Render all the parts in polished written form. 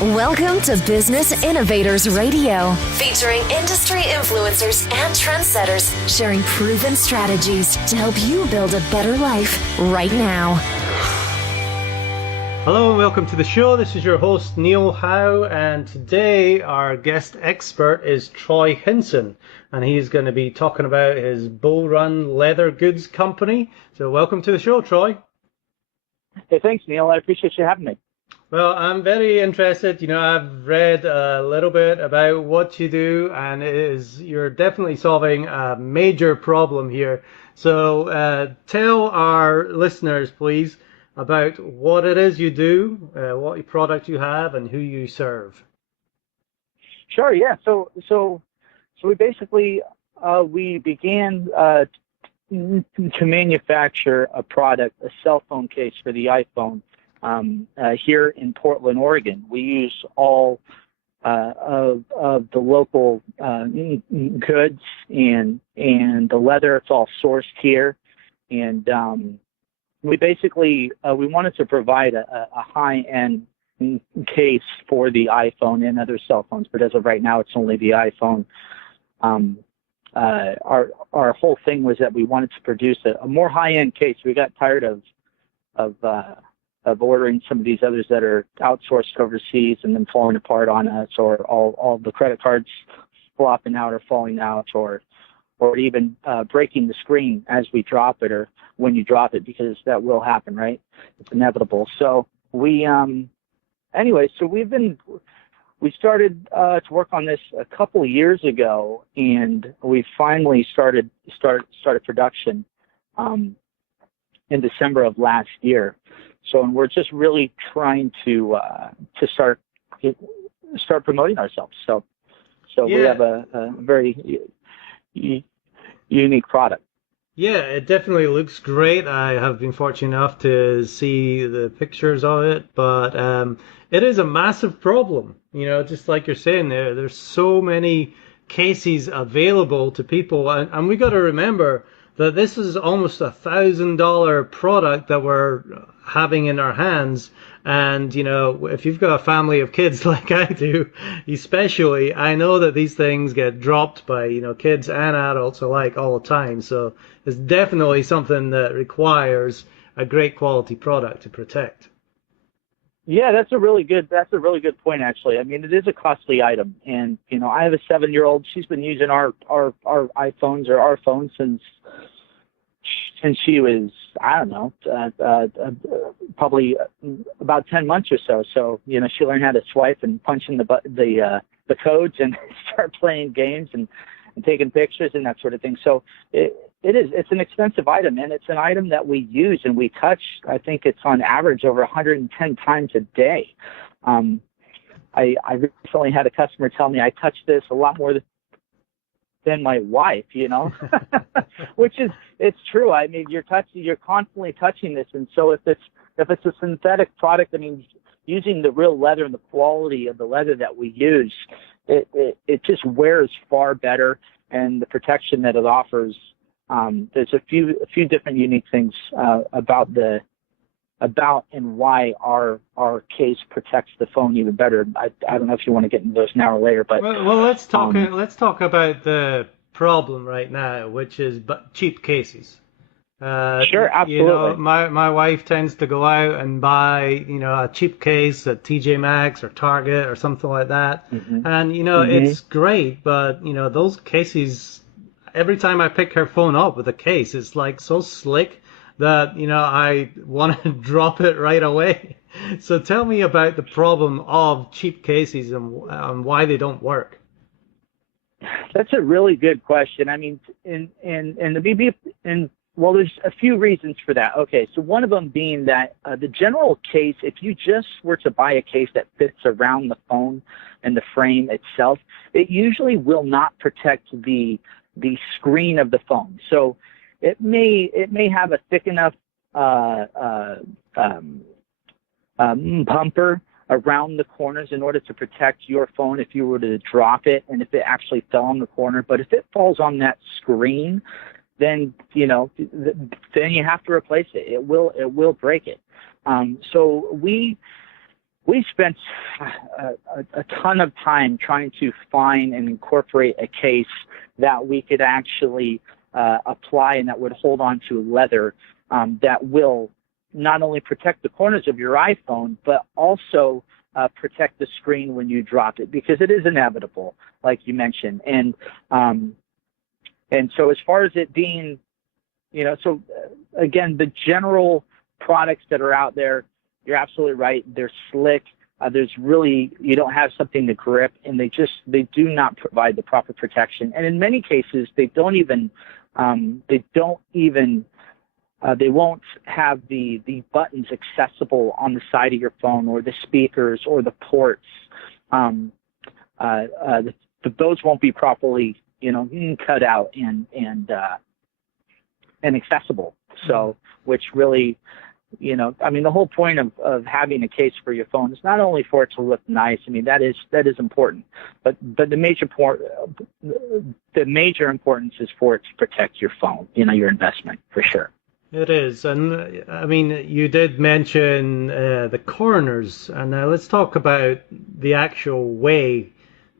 Welcome to Business Innovators Radio, featuring industry influencers and trendsetters sharing proven strategies to help you build a better life right now. Hello and welcome to the show. This is your host Neil Howe, and today our guest expert is Troy Hinson, and he's going to be talking about his Bull Run Leather Goods company. So welcome to the show, Troy. Hey, thanks, Neil. I appreciate you having me. Well, I'm very interested. I've read a little bit about what you do, and you're definitely solving a major problem here. So tell our listeners, please, about what it is you do, what product you have, and who you serve. Sure, yeah. So we basically we began to manufacture a product, a cell phone case for the iPhone. Here in Portland, Oregon. We use all of the local goods and the leather. It's all sourced here, and we basically we wanted to provide a high-end case for the iPhone and other cell phones, but as of right now, it's only the iPhone. Our whole thing was that we wanted to produce a more high-end case. We got tired of ordering some of these others that are outsourced overseas and then falling apart on us, or all the credit cards flopping out or falling out, or even breaking the screen as we drop it or when you drop it, because that will happen, right? It's inevitable. So we started to work on this a couple of years ago, and we finally started production in December of last year. So, and we're just really trying to start promoting ourselves. So yeah. We have a very unique product. Yeah, it definitely looks great. I have been fortunate enough to see the pictures of it, but it is a massive problem. Just like you're saying there's so many cases available to people, and we got to remember that this is almost $1,000 product that we're having in our hands. And, if you've got a family of kids like I do, especially, I know that these things get dropped by, kids and adults alike all the time. So it's definitely something that requires a great quality product to protect. Yeah, that's a really good point, actually. I mean, it is a costly item. And, I have a 7-year-old. She's been using our iPhones or our phones since she was, I don't know, probably about 10 months or so. So, she learned how to swipe and punch in the codes and start playing games and taking pictures and that sort of thing. So it's an expensive item, and it's an item that we use and we touch. I think it's on average over 110 times a day. I recently had a customer tell me I touch this a lot more than my wife, which is, it's true. I mean, you're constantly touching this. And so if it's a synthetic product, I mean, using the real leather and the quality of the leather that we use, it just wears far better, and the protection that it offers. There's a few different unique things about and why our case protects the phone even better. I don't know if you want to get into those now or later, but well, let's talk about the problem right now, which is cheap cases. Sure, absolutely. My wife tends to go out and buy a cheap case at TJ Maxx or Target or something like that, and it's great, but those cases, every time I pick her phone up with a case, it's like so slick that I want to drop it right away. So tell me about the problem of cheap cases and why they don't work. That's a really good question. I mean, well, there's a few reasons for that. Okay, so one of them being that the general case, if you just were to buy a case that fits around the phone and the frame itself, it usually will not protect the screen of the phone. So it may have a thick enough bumper around the corners in order to protect your phone if you were to drop it and if it actually fell on the corner. But if it falls on that screen, then then you have to replace it. It will break it. So we we spent a ton of time trying to find and incorporate a case that we could actually apply and that would hold on to leather that will not only protect the corners of your iPhone, but also protect the screen when you drop it, because it is inevitable, like you mentioned. And so as far as it being, again, the general products that are out there, you're absolutely right. They're slick. There's really, you don't have something to grip, and they do not provide the proper protection. And in many cases, they won't have the buttons accessible on the side of your phone, or the speakers, or the ports. Those won't be properly, cut out and accessible. So, which really, the whole point of having a case for your phone is not only for it to look nice. I mean, that is important, but the major importance is for it to protect your phone, your investment, for sure. It is. And I mean, you did mention the corners, and now let's talk about the actual way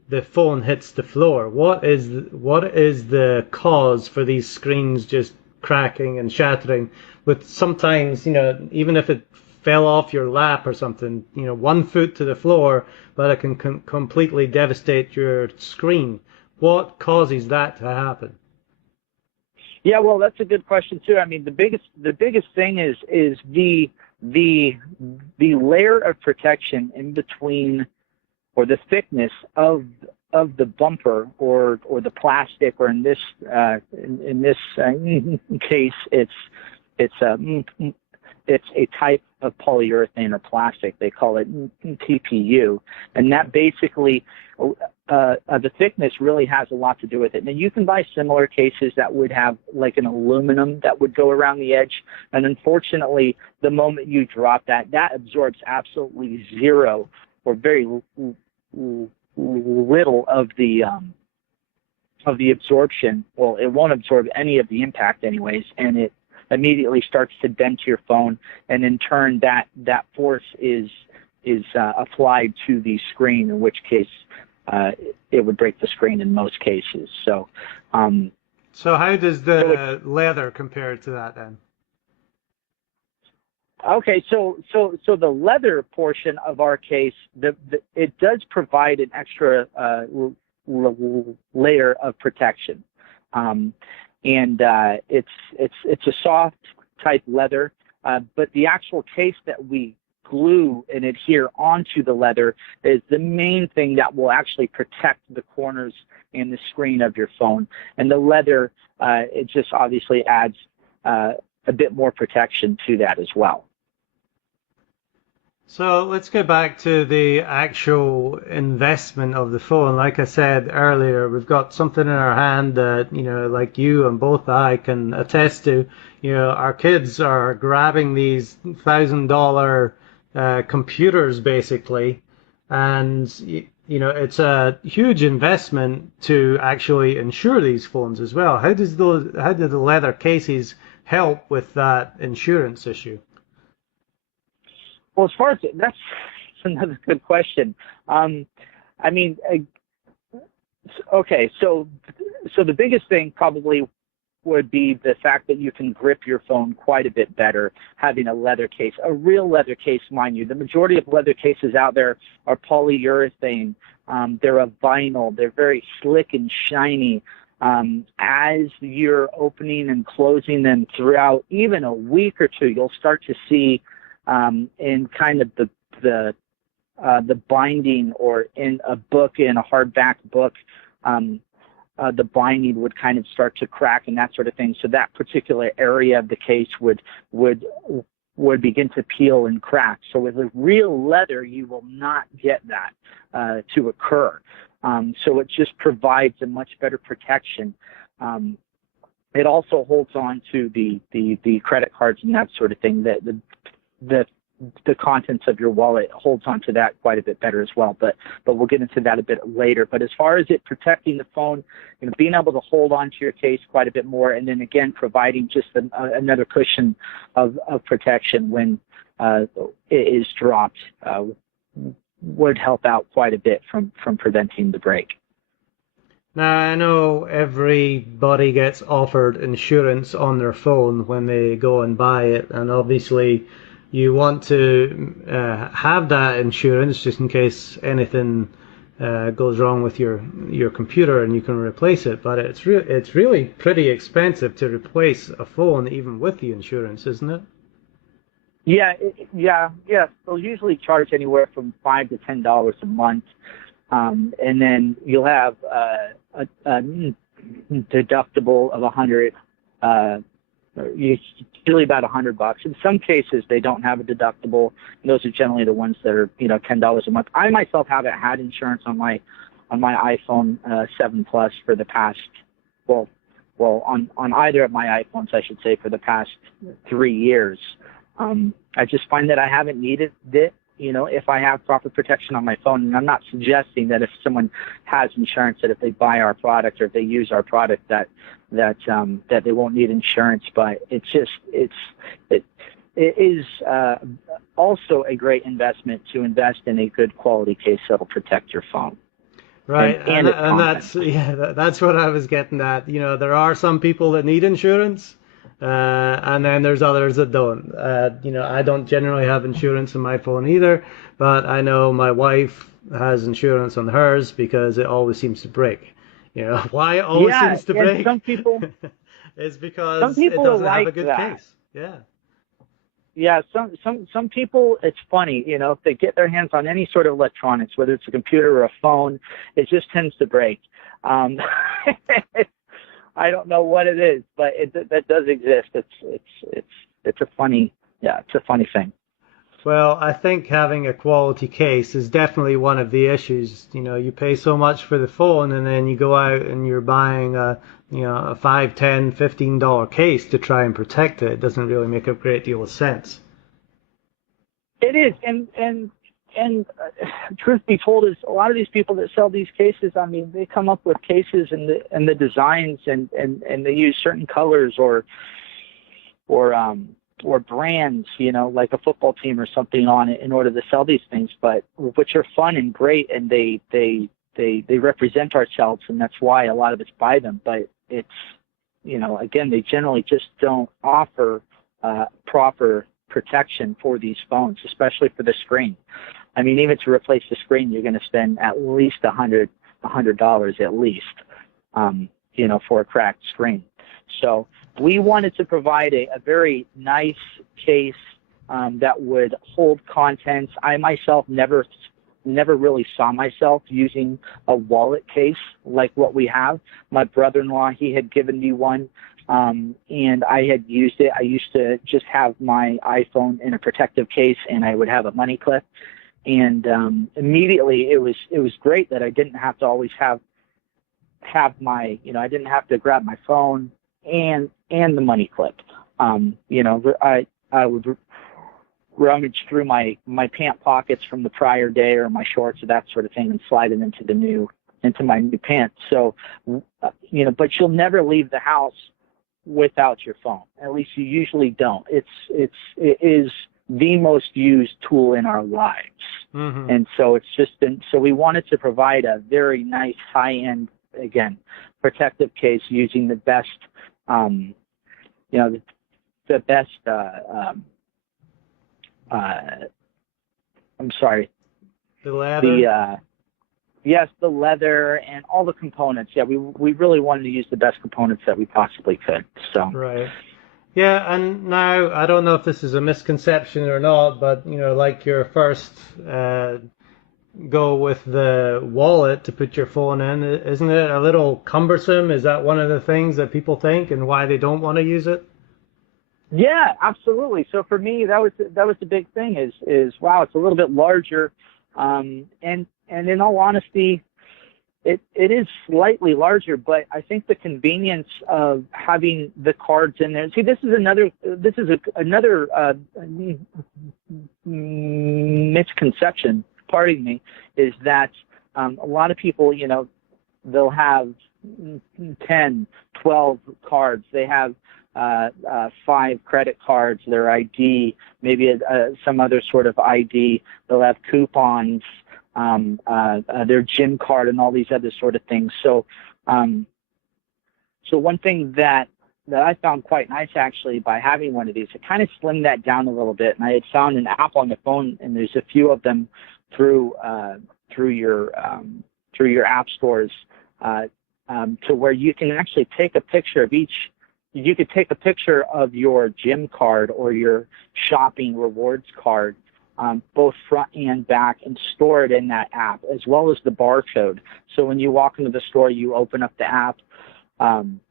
the phone hits the floor. What is the cause for these screens just cracking and shattering? With sometimes, even if it fell off your lap or something, 1 foot to the floor, but it can completely devastate your screen. What causes that to happen? Yeah, well, that's a good question too. I mean, the biggest thing is the layer of protection in between, or the thickness of the bumper or the plastic, or in this case, it's a type of polyurethane or plastic. They call it TPU, and that basically, the thickness really has a lot to do with it. Now, you can buy similar cases that would have like an aluminum that would go around the edge, and unfortunately, the moment you drop that absorbs absolutely zero or very little of the absorption. Well, it won't absorb any of the impact anyways, and it immediately starts to dent your phone, and in turn that force is applied to the screen, in which case it would break the screen in most cases. So how does the leather compare to that then? Okay, so the leather portion of our case, it does provide an extra layer of protection, and it's a soft type leather, but the actual case that we glue and adhere onto the leather is the main thing that will actually protect the corners and the screen of your phone. And the leather, it just obviously adds a bit more protection to that as well. So let's get back to the actual investment of the phone. Like I said earlier, we've got something in our hand that, like you and both I can attest to. Our kids are grabbing these $1,000 computers basically, and it's a huge investment to actually insure these phones as well. How do the leather cases help with that insurance issue? Well, as far as that's another good question. Okay, so the biggest thing probably would be the fact that you can grip your phone quite a bit better having a leather case, a real leather case, mind you. The majority of leather cases out there are polyurethane. They're a vinyl. They're very slick and shiny. As you're opening and closing them throughout even a week or two, you'll start to see in kind of the binding, or in a book, in a hardback book, the binding would kind of start to crack and that sort of thing. So that particular area of the case would begin to peel and crack. So with a real leather, you will not get that to occur. So it just provides a much better protection. It also holds on to the credit cards and that sort of thing. The contents of your wallet holds on to that quite a bit better as well, but we'll get into that a bit later. But as far as it protecting the phone, being able to hold on to your case quite a bit more, and then again providing just another cushion of protection when it is dropped, would help out quite a bit from preventing the break. Now, I know everybody gets offered insurance on their phone when they go and buy it, and obviously you want to have that insurance just in case anything goes wrong with your computer and you can replace it. But it's really pretty expensive to replace a phone even with the insurance, isn't it? Yeah. They'll usually charge anywhere from $5 to $10 a month. And then you'll have a deductible of usually about $100. In some cases, they don't have a deductible. And those are generally the ones that are $10 a month. I myself haven't had insurance on my iPhone 7 Plus for the past on either of my iPhones, I should say, for the past 3 years. I just find that I haven't needed it. If I have proper protection on my phone, and I'm not suggesting that if someone has insurance that if they buy our product or if they use our product that they won't need insurance, but it is also a great investment to invest in a good quality case that'll protect your phone. Right, and that's what I was getting at. There are some people that need insurance. And then there's others that don't. I don't generally have insurance on my phone either, but I know my wife has insurance on hers because it always seems to break. Why it always seems to break? Some people is because it doesn't have a good case. Yeah. Yeah, some people, it's funny, if they get their hands on any sort of electronics, whether it's a computer or a phone, it just tends to break. I don't know what it is, but that does exist. It's a funny thing. Well, I think having a quality case is definitely one of the issues. You pay so much for the phone, and then you go out and you're buying a $5, $10, $15 case to try and protect it. It doesn't really make a great deal of sense. It is, and truth be told, is a lot of these people that sell these cases, I mean, they come up with cases and the designs and they use certain colors or brands, like a football team or something on it in order to sell these things, but which are fun and great, and they represent ourselves, and that's why a lot of us buy them. But it's, again, they generally just don't offer proper protection for these phones, especially for the screen. I mean, even to replace the screen, you're going to spend at least $100 at least, for a cracked screen. So we wanted to provide a very nice case that would hold contents. I myself never really saw myself using a wallet case like what we have. My brother-in-law, he had given me one, and I had used it. I used to just have my iPhone in a protective case, and I would have a money clip. And immediately it was great that I didn't have to always have my, I didn't have to grab my phone and the money clip. I would rummage through my pant pockets from the prior day or my shorts or that sort of thing and slide it into my new pants. So, but you'll never leave the house without your phone. At least you usually don't. It is the most used tool in our lives. Mm-hmm. And so so we wanted to provide a very nice high-end, again, protective case using the best, the best, I'm sorry. The leather? Yes, the leather and all the components. Yeah, we really wanted to use the best components that we possibly could. So. Right. Yeah, and now, I don't know if this is a misconception or not, but, like your first go with the wallet to put your phone in, isn't it a little cumbersome? Is that one of the things that people think and why they don't want to use it? Yeah, absolutely. So for me, that was the big thing is wow, it's a little bit larger, and in all honesty, it is slightly larger, but I think the convenience of having the cards in there. See, this is another misconception. Pardon me, is that a lot of people, they'll have 10, 12 cards. They have 5 credit cards, their ID, maybe some other sort of ID. They'll have coupons. their gym card, and all these other sort of things. So one thing that I found quite nice actually by having one of these, it kind of slimmed that down a little bit. And I had found an app on the phone, and there's a few of them through your app stores, to where you can actually take a picture of each. You could take a picture of your gym card or your shopping rewards card, both front and back, and store it in that app, as well as the barcode. So when you walk into the store, you open up the app,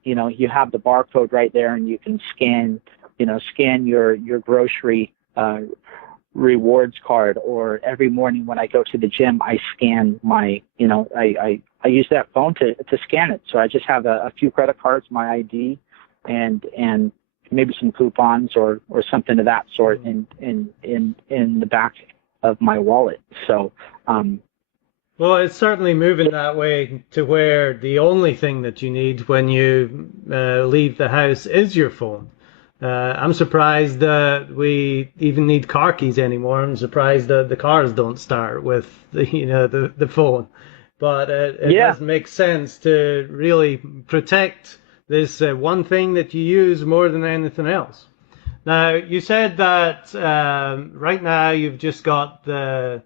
you have the barcode right there, and you can scan your grocery rewards card. Or every morning when I go to the gym, I scan my, I use that phone to scan it. So I just have a few credit cards, my ID, and maybe some coupons or something of that sort in the back of my wallet. So, well, it's certainly moving that way to where the only thing that you need when you leave the house is your phone. I'm surprised that we even need car keys anymore. I'm surprised that the cars don't start with the phone. But it does make sense to really protect this one thing that you use more than anything else. Now, you said that right now you've just got the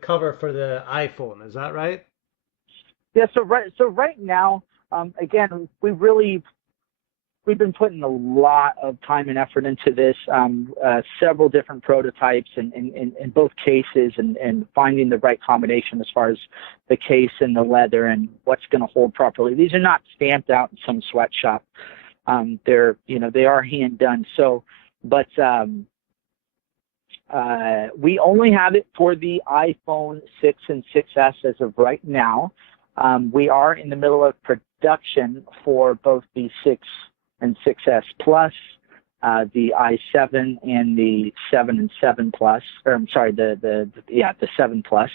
cover for the iPhone. Is that right? Yeah. So right now, again, we've been putting a lot of time and effort into this, several different prototypes in both cases, and finding the right combination as far as the case and the leather and what's going to hold properly. These are not stamped out in some sweatshop. They are hand done. So, but we only have it for the iPhone 6 and 6S as of right now. We are in the middle of production for both the 6 and 6S Plus, the i7 and the 7 and 7 Plus, or I'm sorry, the 7 Plus.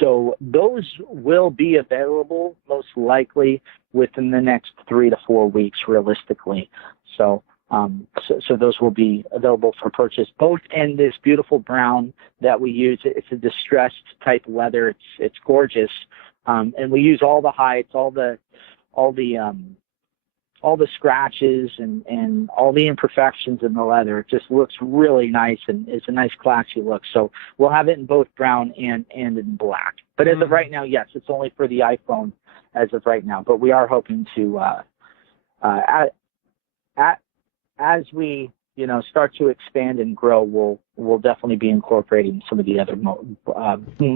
So those will be available most likely within the next 3 to 4 weeks, realistically. So those will be available for purchase, both in this beautiful brown that we use. It's a distressed type leather. It's gorgeous, and we use all the hides, all the scratches and all the imperfections in the leather. It just looks really nice, and it's a nice classy look. So we'll have it in both brown and in black. But as of right now, yes, it's only for the iPhone as of right now. But we are hoping to, as we start to expand and grow, we'll definitely be incorporating some of the other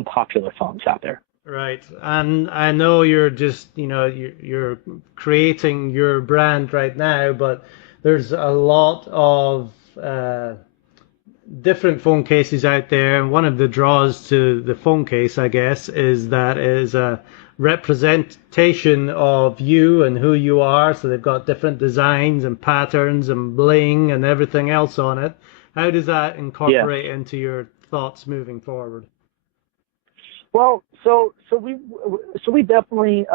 popular phones out there. Right, and I know you're just, you're creating your brand right now, but there's a lot of different phone cases out there, and one of the draws to the phone case, I guess, is that it is a representation of you and who you are. So they've got different designs and patterns and bling and everything else on it. How does that incorporate into your thoughts moving forward? Well, so we definitely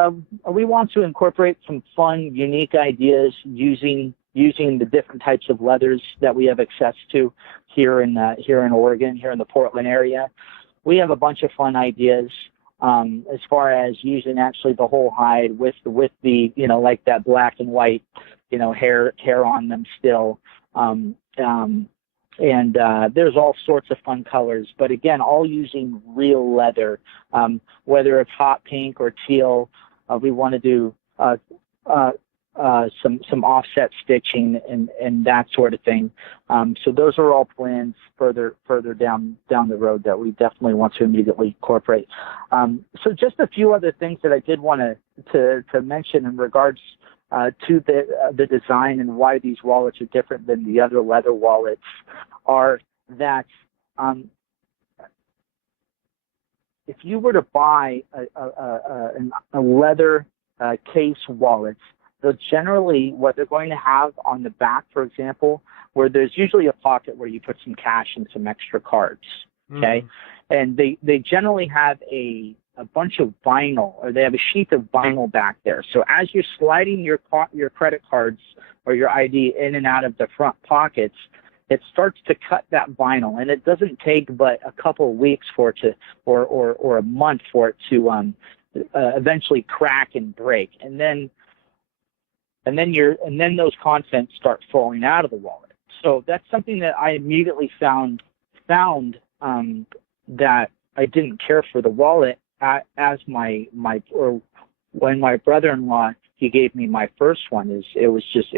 we want to incorporate some fun, unique ideas using the different types of leathers that we have access to here in Oregon, here in the Portland area. We have a bunch of fun ideas as far as using actually the whole hide with the like that black and white hair on them still. And there's all sorts of fun colors, but again, all using real leather, whether it's hot pink or teal. We want to do some offset stitching and that sort of thing. So those are all plans further down the road that we definitely want to immediately incorporate. So just a few other things that I did want to mention in regards to the design and why these wallets are different than the other leather wallets are that if you were to buy a leather case wallet, they're generally what they're going to have on the back, for example, where there's usually a pocket where you put some cash and some extra cards, okay? And they generally have a bunch of vinyl, or they have a sheet of vinyl back there. So as you're sliding your credit cards or your ID in and out of the front pockets, it starts to cut that vinyl, and it doesn't take but a couple of weeks for it to, or a month for it to eventually crack and break, and then those contents start falling out of the wallet. So that's something that I immediately found that I didn't care for the wallet as when my brother-in-law, he gave me my first one, it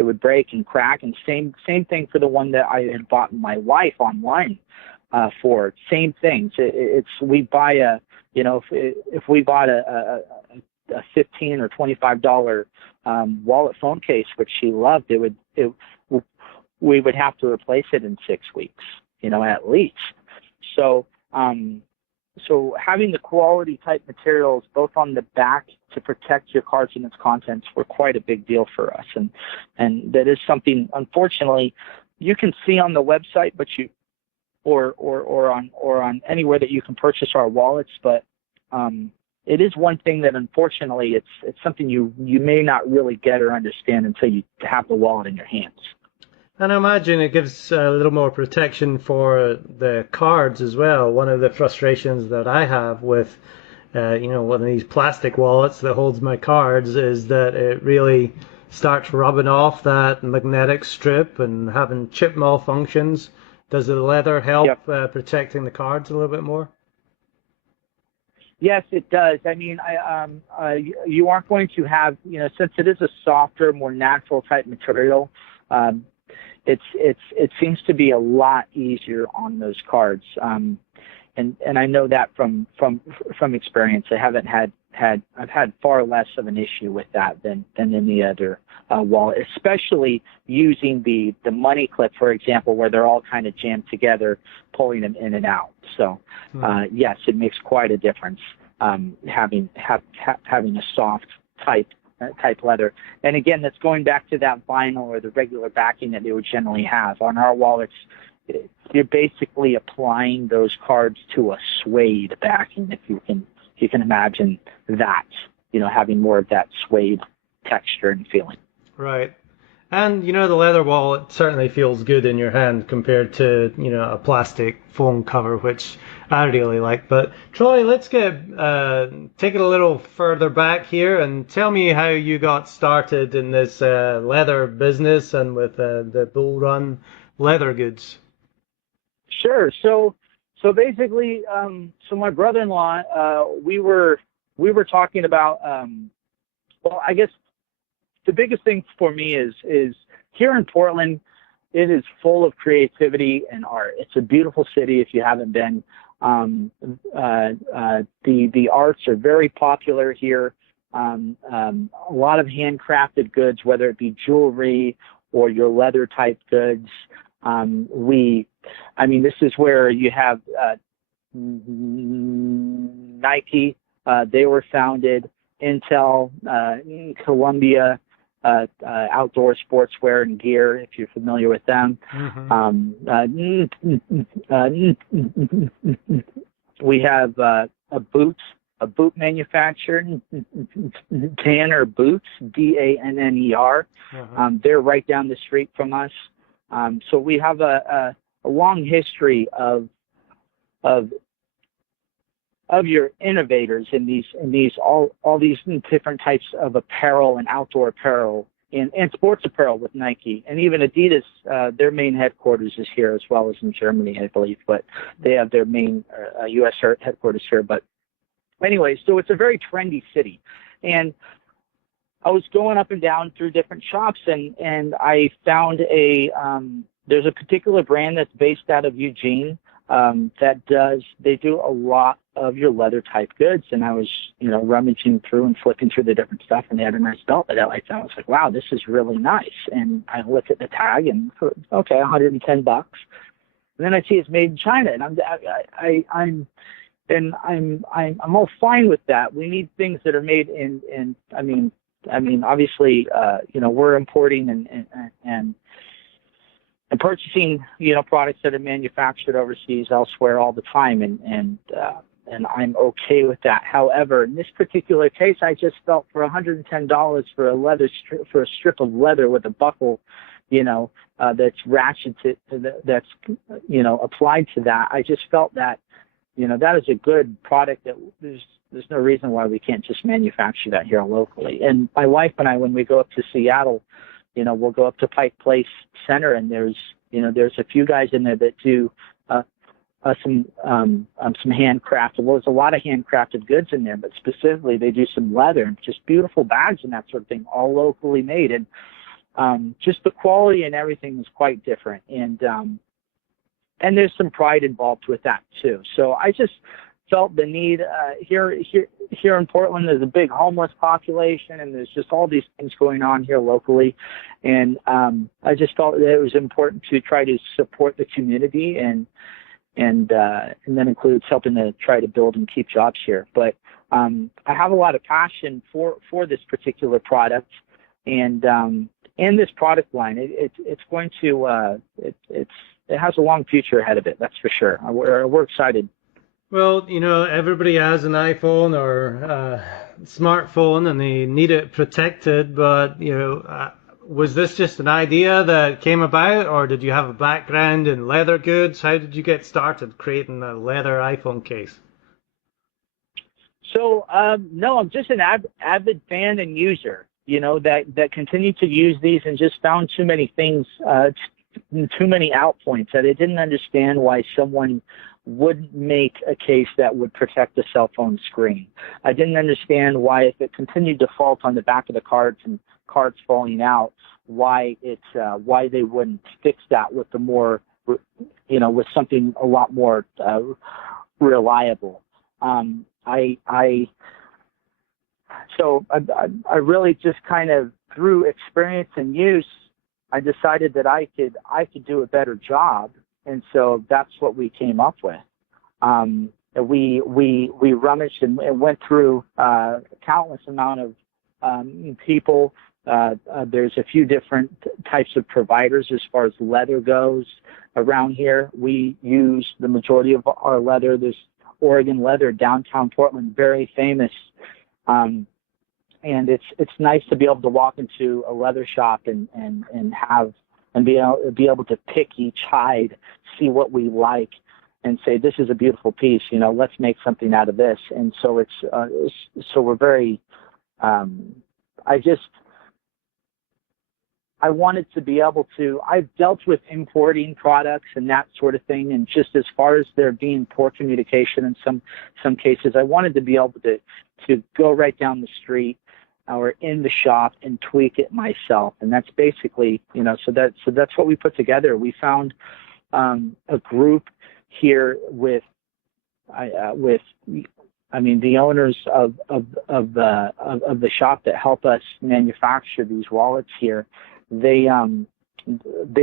would break and crack, and same thing for the one that I had bought my wife online for. Same things. We buy if we bought a $15 or $25 wallet phone case, which she loved, we would have to replace it in 6 weeks, at least. So having the quality type materials both on the back to protect your cards and its contents were quite a big deal for us, and that is something, unfortunately, you can see on the website, but or on anywhere that you can purchase our wallets, but it is one thing that, unfortunately, it's something you may not really get or understand until you have the wallet in your hands. And I imagine it gives a little more protection for the cards as well. One of the frustrations that I have with, one of these plastic wallets that holds my cards is that it really starts rubbing off that magnetic strip and having chip malfunctions. Does the leather help protecting the cards a little bit more? Yes, it does. I mean, you aren't going to have, since it is a softer, more natural type material, it seems to be a lot easier on those cards, and I know that from experience. I've had far less of an issue with that than any other wallet, especially using the money clip, for example, where they're all kind of jammed together, pulling them in and out. So yes, it makes quite a difference having a soft type leather. And again, that's going back to that vinyl or the regular backing that they would generally have. On our wallets, you're basically applying those cards to a suede backing, if you can imagine that, having more of that suede texture and feeling. Right. And, the leather wallet certainly feels good in your hand compared to, a plastic phone cover, which I really like. But Troy, let's take it a little further back here and tell me how you got started in this leather business and with the Bull Run leather goods. Sure. So basically, my brother-in-law, we were talking about, I guess the biggest thing for me is here in Portland, it is full of creativity and art. It's a beautiful city if you haven't been. The arts are very popular here. A lot of handcrafted goods, whether it be jewelry or your leather type goods. This is where you have Nike. They were founded. Intel, Columbia, outdoor sportswear and gear, if you're familiar with them. We have a boot manufacturer, Tanner Boots, Danner. They're right down the street from us. So we have a long history of your innovators in these all these different types of apparel and outdoor apparel and sports apparel with Nike, and even Adidas. Their main headquarters is here as well as in Germany, I believe, but they have their main U.S. headquarters here. But anyway, so it's a very trendy city, and I was going up and down through different shops, and I found there's a particular brand that's based out of Eugene. They do a lot of your leather type goods, and I was, rummaging through and flipping through the different stuff, and they had a nice belt that I liked. I was like, wow, this is really nice. And I looked at the tag and okay, $110. And then I see it's made in China, and I'm all fine with that. We need things that are made in obviously, we're importing and purchasing, products that are manufactured overseas elsewhere all the time, and I'm okay with that. However, in this particular case, I just felt for $110 for a strip of leather with a buckle that's ratcheted, that's, applied to that. I just felt that, that is a good product that there's no reason why we can't just manufacture that here locally. And my wife and I, when we go up to Seattle, we'll go up to Pike Place Center, and there's a few guys in there that do some handcrafted. Well, there's a lot of handcrafted goods in there, but specifically they do some leather and just beautiful bags and that sort of thing, all locally made. And just the quality and everything is quite different. And there's some pride involved with that too. So I just felt the need here in Portland. There's a big homeless population, and there's just all these things going on here locally. And I just felt that it was important to try to support the community, and that includes helping to try to build and keep jobs here. But I have a lot of passion for this particular product, and this product line. It's going to it has a long future ahead of it. That's for sure. We're excited. Well, everybody has an iPhone or smartphone, and they need it protected. But was this just an idea that came about, or did you have a background in leather goods? How did you get started creating a leather iPhone case? So, no, I'm just an avid fan and user, that continued to use these and just found too many things, too many out points that I didn't understand why someone would make a case that would protect the cell phone screen. I didn't understand why, if it continued to fault on the back of the cards and cards falling out, why they wouldn't fix that with the more, with something a lot more reliable. So I really just kind of, through experience and use, I decided that I could do a better job, and so that's what we came up with. We rummaged and went through countless amount of people. There's a few different types of providers as far as leather goes around here. We use the majority of our leather. There's Oregon Leather, downtown Portland, very famous. And it's nice to be able to walk into a leather shop and be able to pick each hide, see what we like, and say, this is a beautiful piece. Let's make something out of this. And so so we're very. I wanted to be able to. I've dealt with importing products and that sort of thing, and just as far as there being poor communication in some cases, I wanted to be able to go right down the street or in the shop and tweak it myself. And that's basically, so that's what we put together. We found a group here with the owners of the shop that help us manufacture these wallets here. They've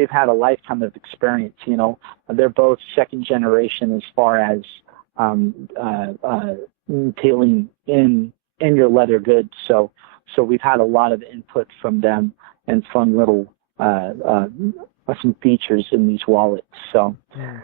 had a lifetime of experience. They're both second generation as far as dealing in your leather goods. So we've had a lot of input from them and fun little some features in these wallets. So. Yeah.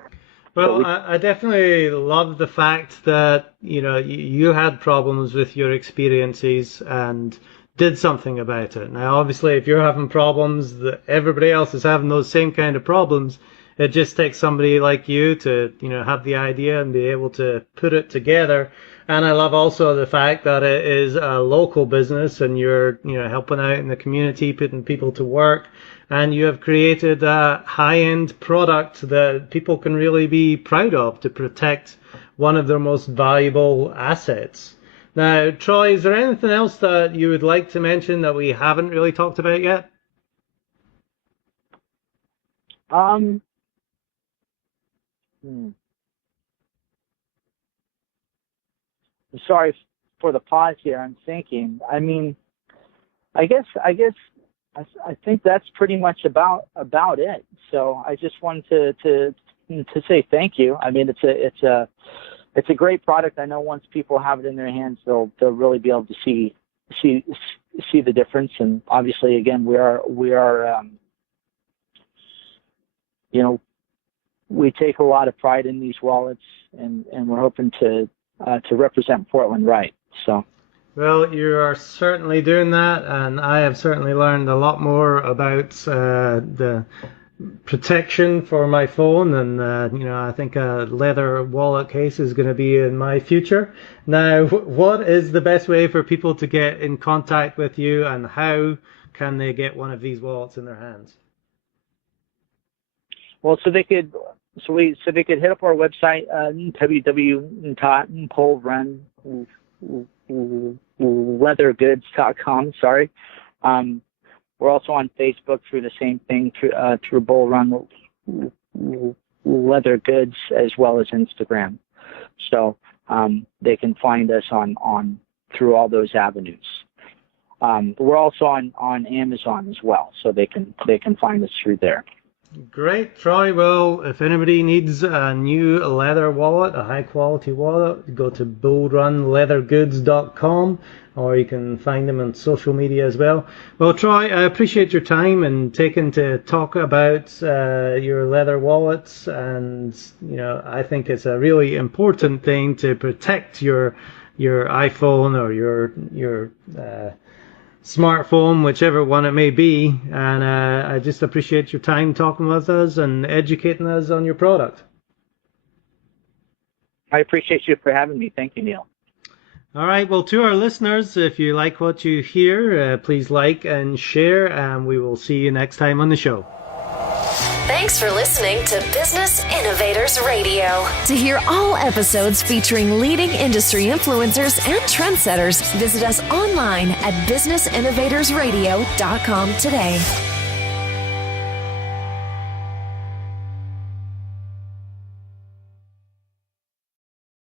Well, I definitely love the fact that you had problems with your experiences and did something about it. Now, obviously, if you're having problems, that everybody else is having those same kind of problems. It just takes somebody like you to have the idea and be able to put it together. And I love also the fact that it is a local business, and you're helping out in the community, putting people to work. And you have created a high-end product that people can really be proud of to protect one of their most valuable assets. Now, Troy, is there anything else that you would like to mention that we haven't really talked about yet? Sorry for the pause here. I'm thinking. I think that's pretty much about it. So I just wanted to say thank you. It's a great product. I know once people have it in their hands, they'll really be able to see the difference. And obviously, again, we are we take a lot of pride in these wallets, and we're hoping to represent Portland right. So. Well, you are certainly doing that, and I have certainly learned a lot more about the protection for my phone, and I think a leather wallet case is going to be in my future. Now, what is the best way for people to get in contact with you, and how can they get one of these wallets in their hands? Well, so they could hit up our website, www.bullrunleathergoods.com. Sorry. We're also on Facebook through the same thing, through Bull Run Leather Goods, as well as Instagram. So they can find us on through all those avenues. We're also on Amazon as well, so they can find us through there. Great, Troy. Well, if anybody needs a new leather wallet, a high quality wallet, go to bullrunleathergoods.com, or you can find them on social media as well. Well, Troy, I appreciate your time and taking to talk about your leather wallets, and I think it's a really important thing to protect your iPhone or your smartphone, whichever one it may be, and I just appreciate your time talking with us and educating us on your product. I appreciate you for having me. Thank you, Neil. All right, well, to our listeners, if you like what you hear, please like and share, and we will see you next time on the show. Thanks for listening to Business Innovators Radio. To hear all episodes featuring leading industry influencers and trendsetters, visit us online at businessinnovatorsradio.com today.